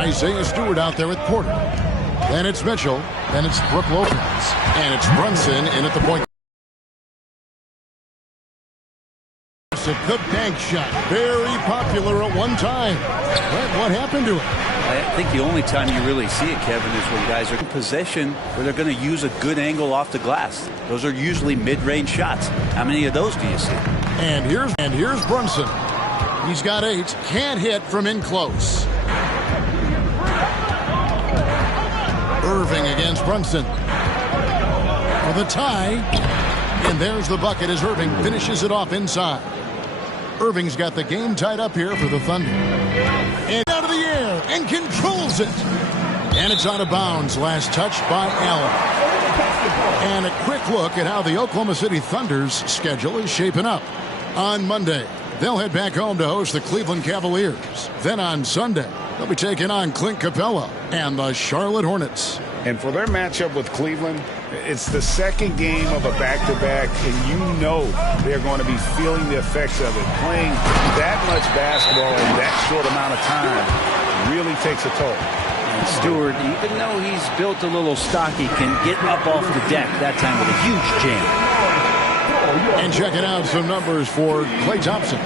Isaiah Stewart out there with Porter. Then it's Mitchell. Then it's Brook Lopez. And it's Brunson in at the point. It's a good bank shot. Very popular at one time. But what happened to it? I think the only time you really see it, Kevin, is when guys are in possession where they're going to use a good angle off the glass. Those are usually mid-range shots. How many of those do you see? And here's Brunson. He's got 8. Can't hit from in close. Irving against Brunson for the tie. And there's the bucket as Irving finishes it off inside. Irving's got the game tied up here for the Thunder. And out of the air and controls it. And it's out of bounds. Last touch by Allen. And a quick look at how the Oklahoma City Thunder's schedule is shaping up. On Monday, they'll head back home to host the Cleveland Cavaliers. Then on Sunday, they'll be taking on Clint Capella and the Charlotte Hornets. And for their matchup with Cleveland, it's the second game of a back-to-back, and you know they're going to be feeling the effects of it. Playing that much basketball in that short amount of time really takes a toll. And Stewart, even though he's built a little stocky, can get up off the deck, that time with a huge jam. And checking out some numbers for Klay Thompson.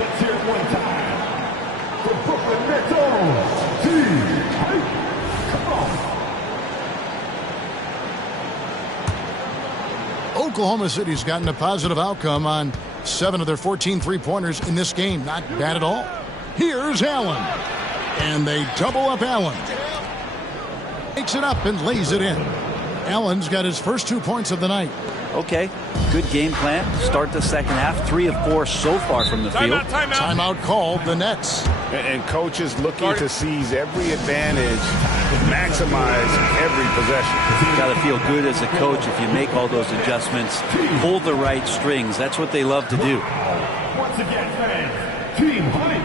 Let's hear it one time for Brooklyn Nets on. Oklahoma City's gotten a positive outcome on 7 of their 14 three-pointers in this game. Not bad at all. Here's Allen. And they double up Allen. Takes it up and lays it in. Allen's got his first 2 points of the night. Okay, good game plan. Start the second half. 3 of 4 so far from the field. Timeout called the Nets. And coaches looking to seize every advantage, maximize every possession. You got to feel good as a coach if you make all those adjustments. Pull the right strings. That's what they love to do. Once again, fans, Team Honey.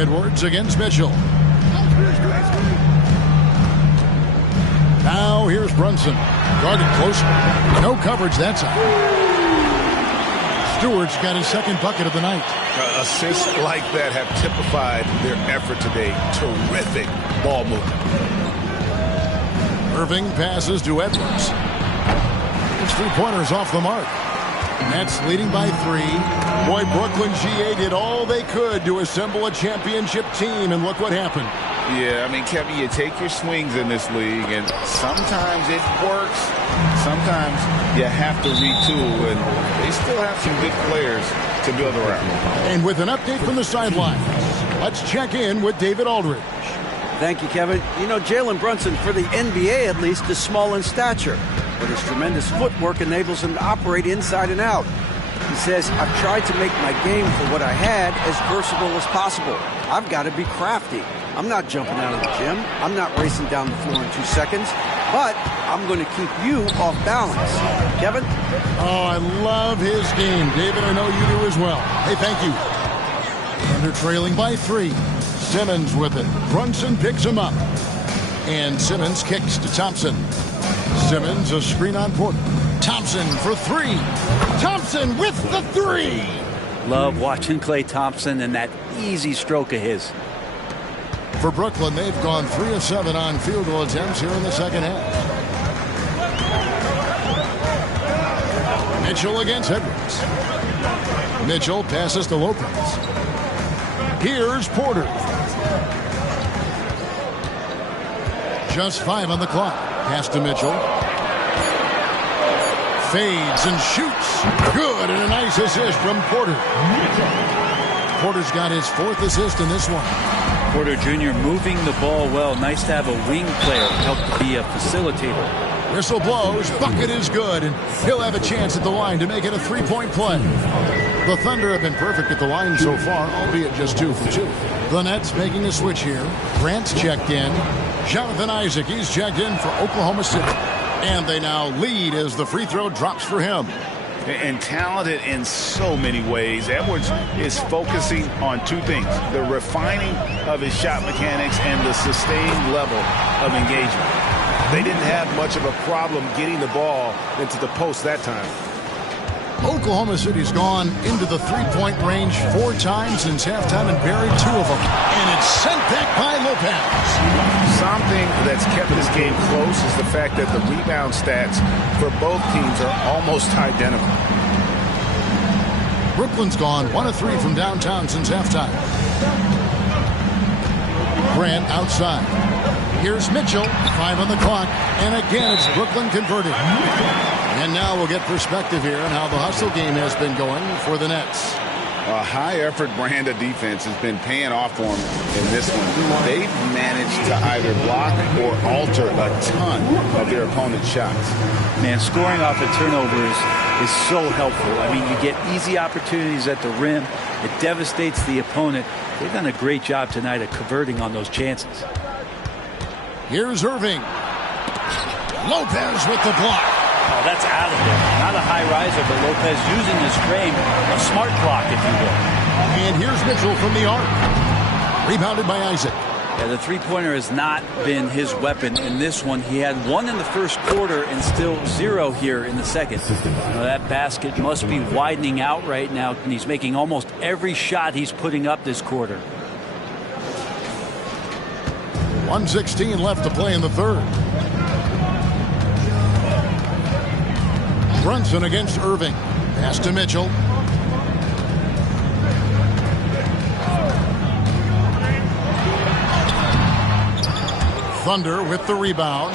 Edwards against Mitchell. Now here's Brunson. Guarded closer. No coverage that side. Stewart's got his second bucket of the night. Assists like that have typified their effort today. Terrific ball movement. Irving passes to Edwards. His three-pointers off the mark. Nets leading by 3. Boy, Brooklyn GA did all they could to assemble a championship team, and look what happened. Yeah, I mean, Kevin, you take your swings in this league, and sometimes it works. Sometimes you have to retool, and they still have some good players to build around. And with an update from the sidelines, let's check in with David Aldridge. Thank you, Kevin. You know, Jalen Brunson, for the NBA at least, is small in stature, but his tremendous footwork enables him to operate inside and out. He says, I've tried to make my game for what I had as versatile as possible. I've got to be crafty. I'm not jumping out of the gym. I'm not racing down the floor in 2 seconds, but I'm going to keep you off balance. Kevin? Oh, I love his game. David, I know you do as well. Hey, thank you. Thunder trailing by 3. Simmons with it. Brunson picks him up. And Simmons kicks to Thompson. Simmons, a screen on Porter. Thompson for 3. Thompson with the 3. Love watching Klay Thompson and that easy stroke of his. For Brooklyn, they've gone 3 of 7 on field goal attempts here in the second half. Mitchell against Edwards. Mitchell passes to Lopez. Here's Porter. Just 5 on the clock. Pass to Mitchell. Fades and shoots. Good, and a nice assist from Porter. Porter's got his 4th assist in this one. Porter Jr. moving the ball well. Nice to have a wing player help to be a facilitator. Whistle blows. Bucket is good, and he'll have a chance at the line to make it a 3-point play. The Thunder have been perfect at the line so far, albeit just 2 for 2. The Nets making a switch here. Grant's checked in. Jonathan Isaac, he's checked in for Oklahoma City. And they now lead as the free throw drops for him. And talented in so many ways. Edwards is focusing on 2 things: the refining of his shot mechanics and the sustained level of engagement. They didn't have much of a problem getting the ball into the post that time. Oklahoma City's gone into the three-point range 4 times since halftime and buried 2 of them. And it's sent back by Lopez. Something that's kept this game close is the fact that the rebound stats for both teams are almost identical. Brooklyn's gone 1 of 3 from downtown since halftime. Grant outside. Here's Mitchell. 5 on the clock. And again, it's Brooklyn converted. And now we'll get perspective here on how the hustle game has been going for the Nets. A high-effort brand of defense has been paying off for them in this one. They've managed to either block or alter a ton of their opponent's shots. Man, scoring off of turnovers is so helpful. I mean, you get easy opportunities at the rim. It devastates the opponent. They've done a great job tonight of converting on those chances. Here's Irving. Lopez with the block. Oh, that's out of there. Not a high riser, but Lopez using his frame. A smart block, if you will. And here's Mitchell from the arc. Rebounded by Isaac. Yeah, the three-pointer has not been his weapon in this one. He had 1 in the first quarter and still 0 here in the second. That basket must be widening out right now, and he's making almost every shot he's putting up this quarter. 1:16 left to play in the third. Brunson against Irving. Pass to Mitchell. Thunder with the rebound.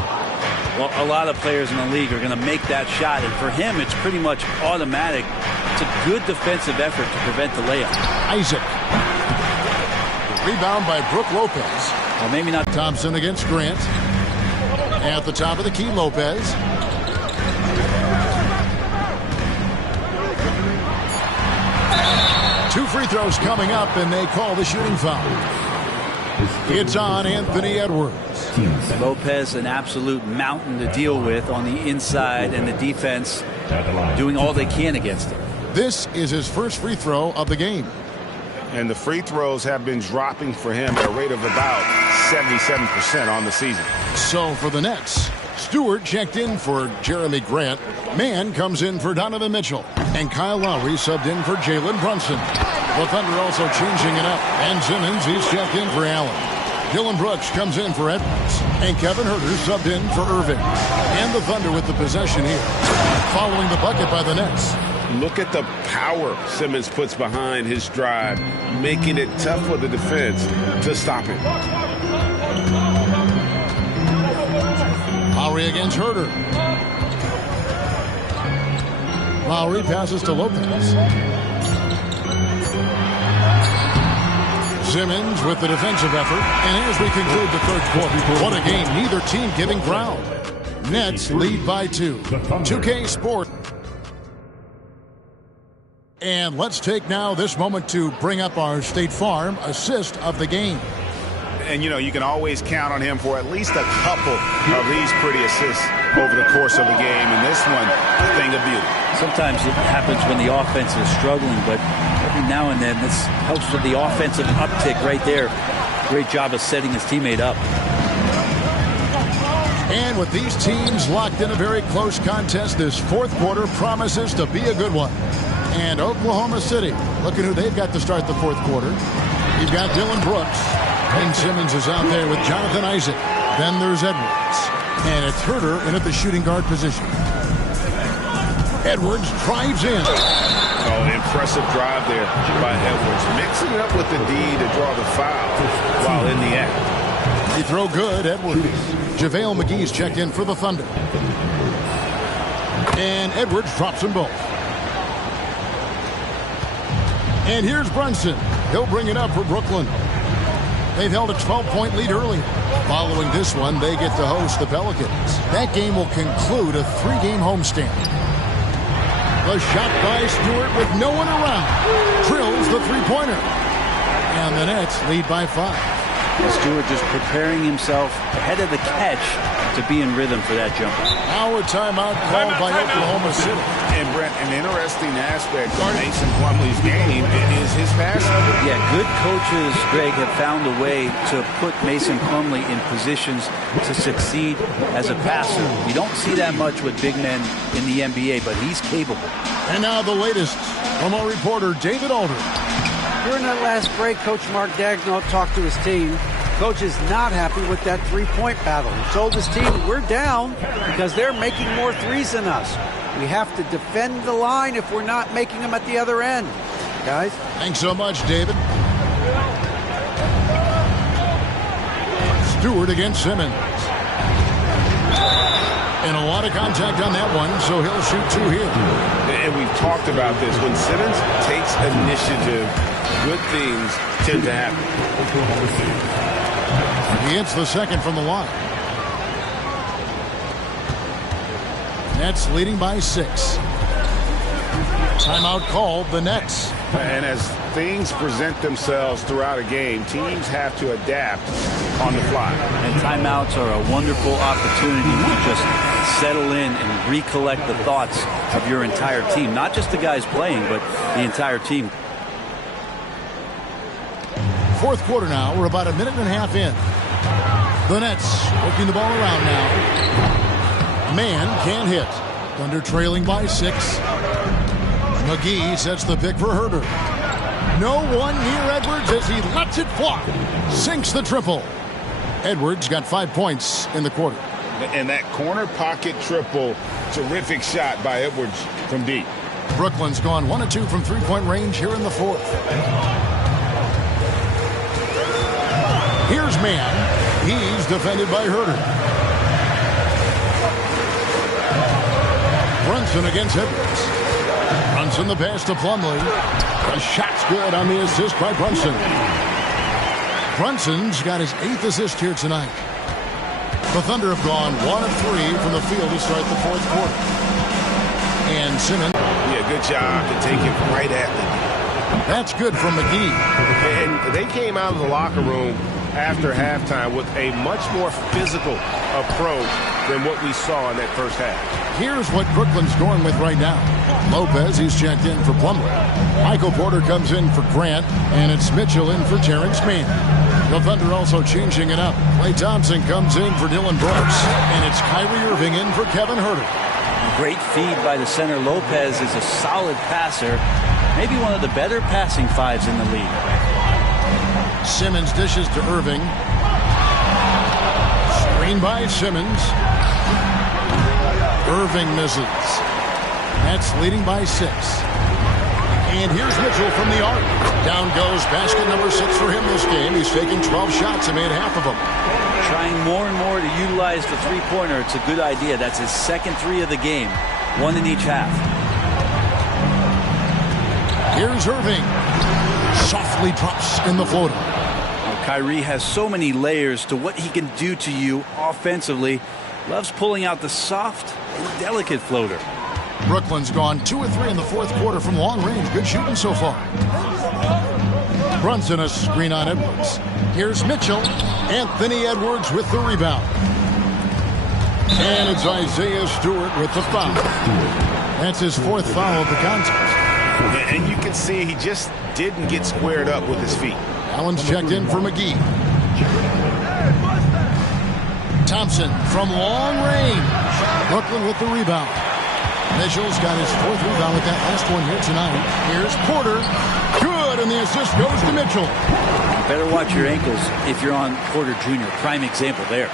Well, a lot of players in the league are going to make that shot, and for him, it's pretty much automatic. It's a good defensive effort to prevent the layup. Isaac. The rebound by Brook Lopez. Well, maybe not. Thompson against Grant. At the top of the key, Lopez. Two free throws coming up, and they call the shooting foul. It's on Anthony Edwards. Lopez, an absolute mountain to deal with on the inside, and the defense doing all they can against him. This is his first free throw of the game. And the free throws have been dropping for him at a rate of about 77% on the season. So for the Nets, Stewart checked in for Jeremy Grant. Mann comes in for Donovan Mitchell. And Kyle Lowry subbed in for Jalen Brunson. The Thunder also changing it up. And Simmons, he's checked in for Allen. Dylan Brooks comes in for Edwards. And Kevin Huerter subbed in for Irving. And the Thunder with the possession here. Following the bucket by the Nets. Look at the power Simmons puts behind his drive, making it tough for the defense to stop him. Lowry against Huerter. Lowry passes to Lopez. Simmons with the defensive effort. And as we conclude the third quarter, what a game. Neither team giving ground. Nets lead by 2. 2K Sport. And let's take now this moment to bring up our State Farm assist of the game. And, you know, you can always count on him for at least a couple of these pretty assists over the course of the game. And this one, a thing of beauty. Sometimes it happens when the offense is struggling, but every now and then this helps with the offensive uptick right there. Great job of setting his teammate up. And with these teams locked in a very close contest, this fourth quarter promises to be a good one. And Oklahoma City, look at who they've got to start the fourth quarter. You've got Dylan Brooks. And Simmons is out there with Jonathan Isaac. Then there's Edwards. And it's Huerter in at the shooting guard position. Edwards drives in. Oh, impressive drive there by Edwards. Mixing it up with the D to draw the foul while in the act. Free throw good, Edwards. JaVale McGee's checked in for the Thunder. And Edwards drops them both. And here's Brunson. He'll bring it up for Brooklyn. They've held a 12-point lead earlier. Following this one, they get to host the Pelicans. That game will conclude a 3-game homestand. The shot by Stewart with no one around. Drills the three-pointer. And the Nets lead by 5. And Stewart just preparing himself ahead of the catch to be in rhythm for that jumper. Now a timeout called by Oklahoma City. And Brent, an interesting aspect of Mason Plumlee's game is his passing. Yeah, good coaches, Greg, have found a way to put Mason Plumlee in positions to succeed as a passer. You don't see that much with big men in the NBA, but he's capable. And now the latest from our reporter, David Alder. During that last break, Coach Mark Daigneault talked to his team. Coach is not happy with that three-point battle. He told his team, we're down because they're making more threes than us. We have to defend the line if we're not making them at the other end. Guys? Thanks so much, David. Stewart against Simmons. And a lot of contact on that one, so he'll shoot two here. And we've talked about this. When Simmons takes initiative, good things tend to happen. He hits the second from the line. Nets leading by 6. Timeout called, the Nets. And as things present themselves throughout a game, teams have to adapt on the fly. And timeouts are a wonderful opportunity to just settle in and recollect the thoughts of your entire team. Not just the guys playing, but the entire team. Fourth quarter now. We're about a minute and a half in. The Nets working the ball around now. Man can't hit. Thunder trailing by 6. McGee sets the pick for Herter. No one near Edwards as he lets it fly. Sinks the triple. Edwards got 5 points in the quarter. And that corner pocket triple, terrific shot by Edwards from deep. Brooklyn's gone 1 of 2 from three-point range here in the fourth. Here's Man. He's defended by Herter. Brunson against Edwards. Brunson the pass to Plumlee. The shot's good on the assist by Brunson. Brunson's got his 8th assist here tonight. The Thunder have gone 1 of 3 from the field to start the fourth quarter. And Simmons. Yeah, good job to take it right at them. That's good from McGee. And they came out of the locker room after halftime with a much more physical approach than what we saw in that first half. Here's what Brooklyn's going with right now. Lopez, he's checked in for Plumlee. Michael Porter comes in for Grant, and it's Mitchell in for Terrence Mann. The Thunder also changing it up. Klay Thompson comes in for Dylan Brooks, and it's Kyrie Irving in for Kevin Herter. Great feed by the center. Lopez is a solid passer. Maybe one of the better passing fives in the league. Simmons dishes to Irving. Screen by Simmons. Irving misses. That's leading by 6. And here's Mitchell from the arc. Down goes basket number 6 for him this game. He's taking 12 shots and made half of them. Trying more and more to utilize the three-pointer. It's a good idea. That's his second 3 of the game. 1 in each half. Here's Irving. Softly drops in the floater. Kyrie has so many layers to what he can do to you offensively. Loves pulling out the soft and delicate floater. Brooklyn's gone 2 of 3 in the fourth quarter from long range. Good shooting so far. Brunson a screen on Edwards. Here's Mitchell. Anthony Edwards with the rebound. And it's Isaiah Stewart with the foul. That's his 4th foul of the contest. And you can see he just didn't get squared up with his feet. Allen's checked in for McGee. Thompson from long range. Brooklyn with the rebound. Mitchell's got his 4th rebound with that last one here tonight. Here's Porter. Good, and the assist goes to Mitchell. Better watch your ankles if you're on Porter Jr. Prime example there.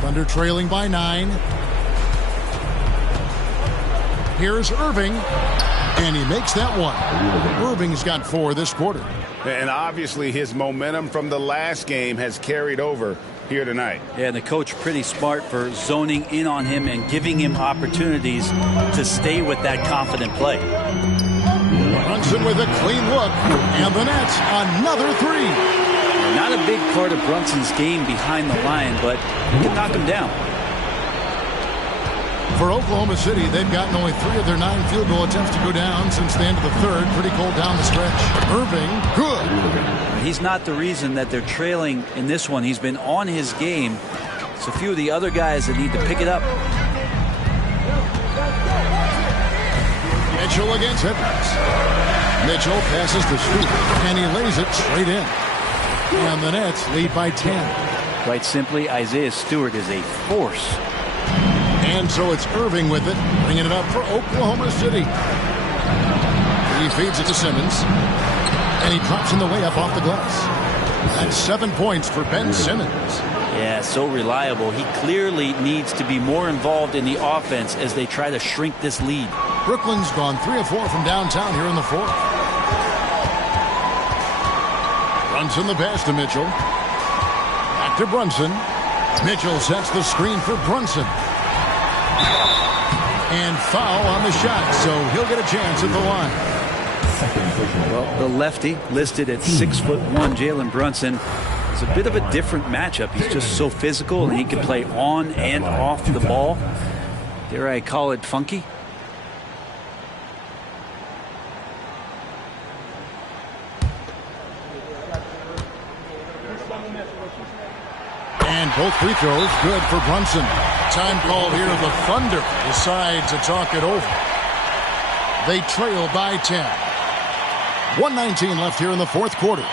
Thunder trailing by 9. Here's Irving, and he makes that one. Irving's got 4 this quarter. And obviously his momentum from the last game has carried over here tonight. Yeah, and the coach pretty smart for zoning in on him and giving him opportunities to stay with that confident play. Brunson with a clean look, and the Nets another 3. Not a big part of Brunson's game behind the line, but he can knock him down. For Oklahoma City, they've gotten only 3 of their 9 field goal attempts to go down since the end of the third. Pretty cold down the stretch. Irving, good. He's not the reason that they're trailing in this one. He's been on his game. It's a few of the other guys that need to pick it up. Mitchell against Edwards. Mitchell passes to Stewart, and he lays it straight in. And the Nets lead by 10. Quite simply, Isaiah Stewart is a force. And so it's Irving with it, bringing it up for Oklahoma City. He feeds it to Simmons, and he drops in the way up off the glass. That's 7 points for Ben Simmons. Yeah, so reliable. He clearly needs to be more involved in the offense as they try to shrink this lead. Brooklyn's gone 3 of 4 from downtown here in the fourth. Brunson the pass to Mitchell. Back to Brunson. Mitchell sets the screen for Brunson. And foul on the shot, so he'll get a chance at the line. Well, the lefty listed at 6'1", Jalen Brunson. It's a bit of a different matchup. He's just so physical, and he can play on and off the ball. Dare I call it funky? And both free throws good for Brunson. Time called here. The Thunder decide to talk it over. They trail by 10. 1:19 left here in the fourth quarter.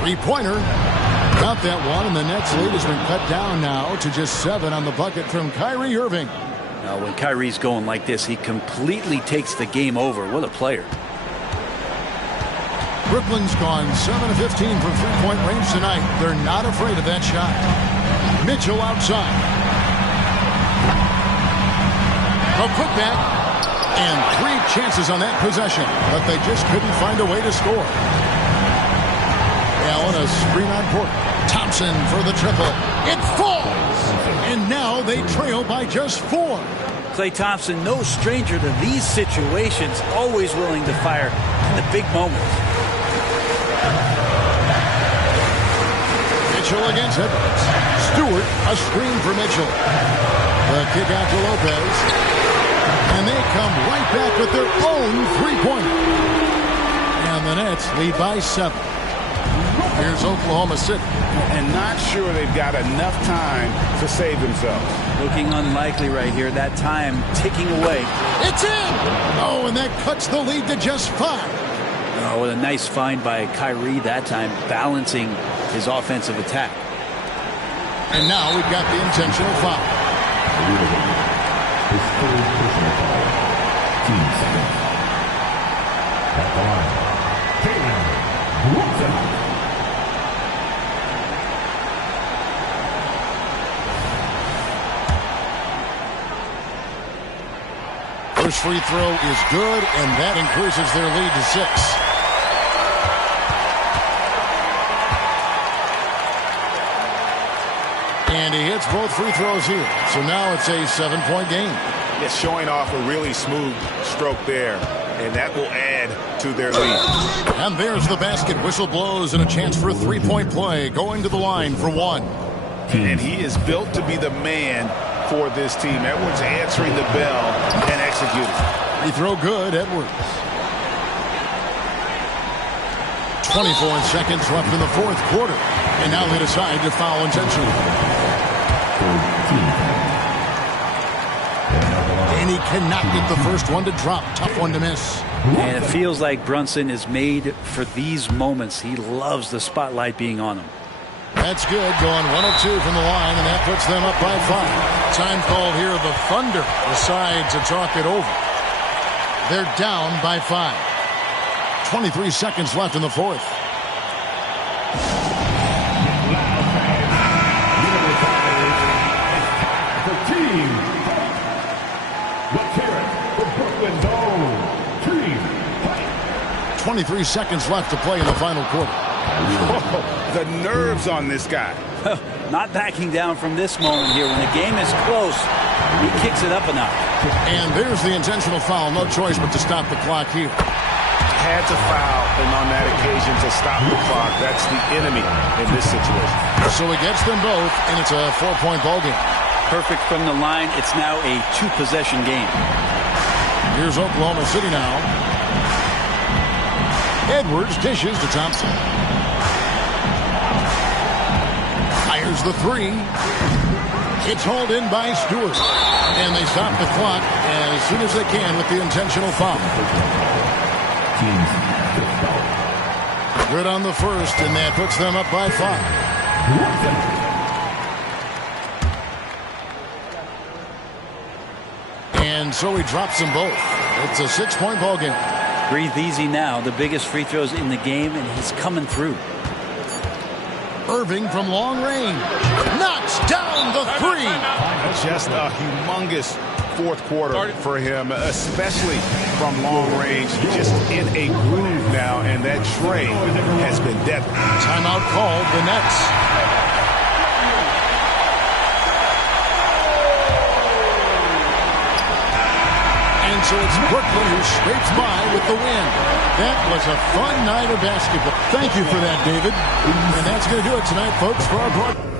Three-pointer. Got that one, and the Nets lead has been cut down now to just 7 on the bucket from Kyrie Irving. Now, when Kyrie's going like this, he completely takes the game over. What a player. Brooklyn's gone 7 of 15 from three-point range tonight. They're not afraid of that shot. Mitchell outside. A putback. And 3 chances on that possession, but they just couldn't find a way to score. Allen, a screen on Porter. Thompson for the triple. It falls! And now they trail by just 4. Klay Thompson, no stranger to these situations, always willing to fire in the big moments. Mitchell against Edwards. Stewart, a screen for Mitchell. The kick out to Lopez. And they come right back with their own three-pointer. And the Nets lead by 7. Here's Oklahoma City. And not sure they've got enough time to save themselves. Looking unlikely right here. That time ticking away. It's in! Oh, and that cuts the lead to just 5. Oh, what a nice find by Kyrie that time, balancing his offensive attack. And now we've got the intentional foul. His third personal foul. Team second. At the line, Jalen Brunson. First free throw is good, and that increases their lead to 6. And he hits both free throws here. So now it's a 7-point game. It's showing off a really smooth stroke there, and that will add to their lead. And there's the basket. Whistle blows and a chance for a 3-point play. Going to the line for 1. And he is built to be the man for this team. Edwards answering the bell and executing. Free throw good, Edwards. 24 seconds left in the fourth quarter. And now they decide to foul intentionally. And he cannot get the first one to drop. Tough one to miss. And it feels like Brunson is made for these moments. He loves the spotlight being on him. That's good. Going 1 of 2 from the line, and that puts them up by 5. Time called here. The Thunder decide to talk it over. They're down by 5. 23 seconds left in the fourth. The team. Let's hear it for Brooklyn's own Team Fight. 23 seconds left to play in the final quarter. Oh, the nerves on this guy. Not backing down from this moment here. When the game is close, he kicks it up a notch. And there's the intentional foul. No choice but to stop the clock here. Had to foul, and on that occasion to stop the clock. That's the enemy in this situation. So he gets them both, and it's a 4-point ball game. Perfect from the line. It's now a 2-possession game. Here's Oklahoma City now. Edwards dishes to Thompson. Fires the three. It's hauled in by Stewart. And they stop the clock as soon as they can with the intentional foul. Good on the first, and that puts them up by 5. And so he drops them both. It's a 6-point ball game. Breathe easy now. The biggest free throws in the game, and he's coming through. Irving from long range knocks down the three. Just a humongous fourth quarter for him, especially from long range. Just in a groove now, and that tray has been deadly. Timeout called, the Nets. And so it's Brooklyn who scrapes by with the win. That was a fun night of basketball. Thank you for that, David. And that's going to do it tonight, folks, for our broadcast.